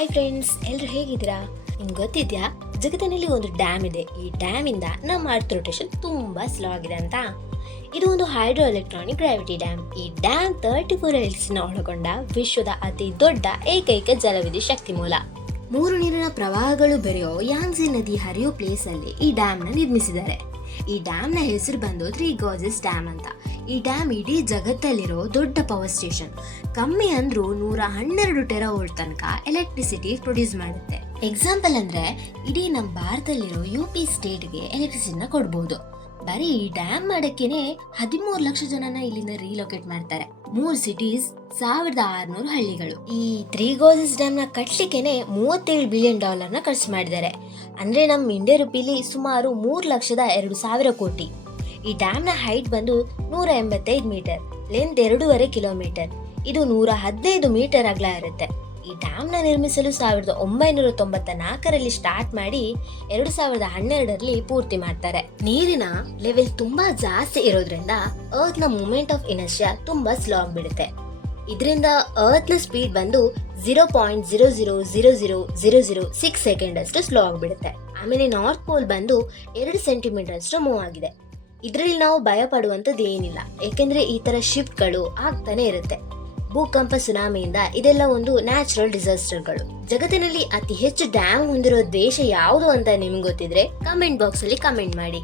Hi friends, ಎಲ್ಲರೂ ಹೇಗಿದ್ದೀರಾ? ನಿಮ್ಗೆ ಗೊತ್ತಿದ್ಯಾ, ಜಗತ್ತಿನಲ್ಲಿ ಒಂದು ಡ್ಯಾಮ್ ಇದೆ. ಈ ಡ್ಯಾಮ್ ಇಂದ ನಮ್ಮ ಅರ್ತ್ ರೊಟೇಷನ್ ತುಂಬಾ ಸ್ಲೋ ಆಗಿದೆ ಅಂತ. ಇದು ಒಂದು ಹೈಡ್ರೋ ಎಲೆಕ್ಟ್ರಾನಿಕ್ ಗ್ರಾವಿಟಿ ಡ್ಯಾಮ್. ಈ ಡ್ಯಾಮ್ 34 ಹಿಲ್ಸ್ ನ ಒಳಗೊಂಡ ವಿಶ್ವದ ಅತಿ ದೊಡ್ಡ ಏಕೈಕ ಜಲವಿದ್ಯುತ್ ಶಕ್ತಿ ಮೂಲ. 3 ನೀರಿನ ಪ್ರವಾಹಗಳು ಬೆರೆಯೋ ಯಾಂಗ್ಸಿ ನದಿ ಹರಿಯೋ ಪ್ಲೇಸ್ ಅಲ್ಲಿ ಈ ಡ್ಯಾಮ್ ನ ನಿರ್ಮಿಸಿದ್ದಾರೆ. ಈ ಡ್ಯಾಮ್ ನ ಹೆಸರು ಬಂದು 3 ಗಾಜಸ್ ಡ್ಯಾಮ್ ಅಂತ. ಈ ಡ್ಯಾಮ್ ಇಡೀ ಜಗತ್ತಲ್ಲಿರೋ ದೊಡ್ಡ ಪವರ್ ಸ್ಟೇಷನ್. ಕಮ್ಮಿ ಅಂದ್ರೂ 112 ಟೆರಾವೋಲ್ಟ್ ತನಕ ಎಲೆಕ್ಟ್ರಿಸಿಟಿ ಪ್ರೊಡ್ಯೂಸ್ ಮಾಡುತ್ತೆ. ಎಕ್ಸಾಂಪಲ್ ಅಂದ್ರೆ ಇಡೀ ನಮ್ಮ ಭಾರತದಲ್ಲಿರೋ UP ಸ್ಟೇಟ್ಗೆ ಎಲೆಕ್ಟ್ರಿಸಿಟಿನ ಕೊಡ್ಬೋದು. ಬರೀ ಈ ಡ್ಯಾಮ್ ಮಾಡಕ್ಕೇನೆ 13 ಲಕ್ಷ ಜನನ ಇಲ್ಲಿಂದ ರೀಲೊಕೇಟ್ ಮಾಡ್ತಾರೆ. 3 ಸಿಟೀಸ್, 1600 ಹಳ್ಳಿಗಳು. ಈ 3 ಗಾಜಸ್ ಡ್ಯಾಮ್ ನ ಕಟ್ಲಿಕ್ಕೆನೆ $37 ಬಿಲಿಯನ್ ನ ಖರ್ಚು ಮಾಡಿದ್ದಾರೆ. ಅಂದ್ರೆ ನಮ್ಮ ಇಂಡಿಯಾ ರೂಪಿಲಿ ಸುಮಾರು 3,02,000 ಕೋಟಿ. ಈ ಡ್ಯಾಮ್ ನ ಹೈಟ್ ಬಂದು 185 ಮೀಟರ್, ಲೆಂತ್ 2.5 ಕಿಲೋಮೀಟರ್. ಇದು 115 ಮೀಟರ್ ಅಗಲ ಇರುತ್ತೆ. ಈ ಡ್ಯಾಮ್ ನ ನಿರ್ಮಿಸಲು 1994ರಲ್ಲಿ ಸ್ಟಾರ್ಟ್ ಮಾಡಿ 2012ರಲ್ಲಿ ಪೂರ್ತಿ ಮಾಡ್ತಾರೆ. ನೀರಿನ ಲೆವೆಲ್ ತುಂಬಾ ಜಾಸ್ತಿ ಇರೋದ್ರಿಂದ ಅರ್ತ್ ನ ಮೂವ್ಮೆಂಟ್ ಆಫ್ ಇನರ್ಷಿಯಾ ತುಂಬಾ ಸ್ಲೋ ಆಗ್ಬಿಡುತ್ತೆ. ಇದರಿಂದ ಅರ್ತ್ ನ ಸ್ಪೀಡ್ ಬಂದು 0.000006 ಸೆಕೆಂಡ್ ಅಷ್ಟು ಸ್ಲೋ ಆಗ್ಬಿಡುತ್ತೆ. ಆಮೇಲೆ ನಾರ್ತ್ ಪೋಲ್ ಬಂದು 2 ಸೆಂಟಿಮೀಟರ್ ಅಷ್ಟು ಮೂವ್ ಆಗಿದೆ. ಇದರಲ್ಲಿ ನಾವು ಭಯ ಪಡುವಂತದ್ದು ಏನಿಲ್ಲ, ಯಾಕೆಂದ್ರೆ ಈ ತರ ಶಿಫ್ಟ್ಗಳು ಆಗ್ತಾನೆ ಇರುತ್ತೆ. ಭೂಕಂಪ, ಸುನಾಮಿಯಿಂದ ಇದೆಲ್ಲ ಒಂದು ನ್ಯಾಚುರಲ್ ಡಿಸಾಸ್ಟರ್ಗಳು. ಜಗತ್ತಿನಲ್ಲಿ ಅತಿ ಹೆಚ್ಚು ಡ್ಯಾಮ್ ಹೊಂದಿರೋ ದೇಶ ಯಾವುದು ಅಂತ ನಿಮ್ಗೆ ಗೊತ್ತಿದ್ರೆ ಕಮೆಂಟ್ ಬಾಕ್ಸ್ ಅಲ್ಲಿ ಕಮೆಂಟ್ ಮಾಡಿ.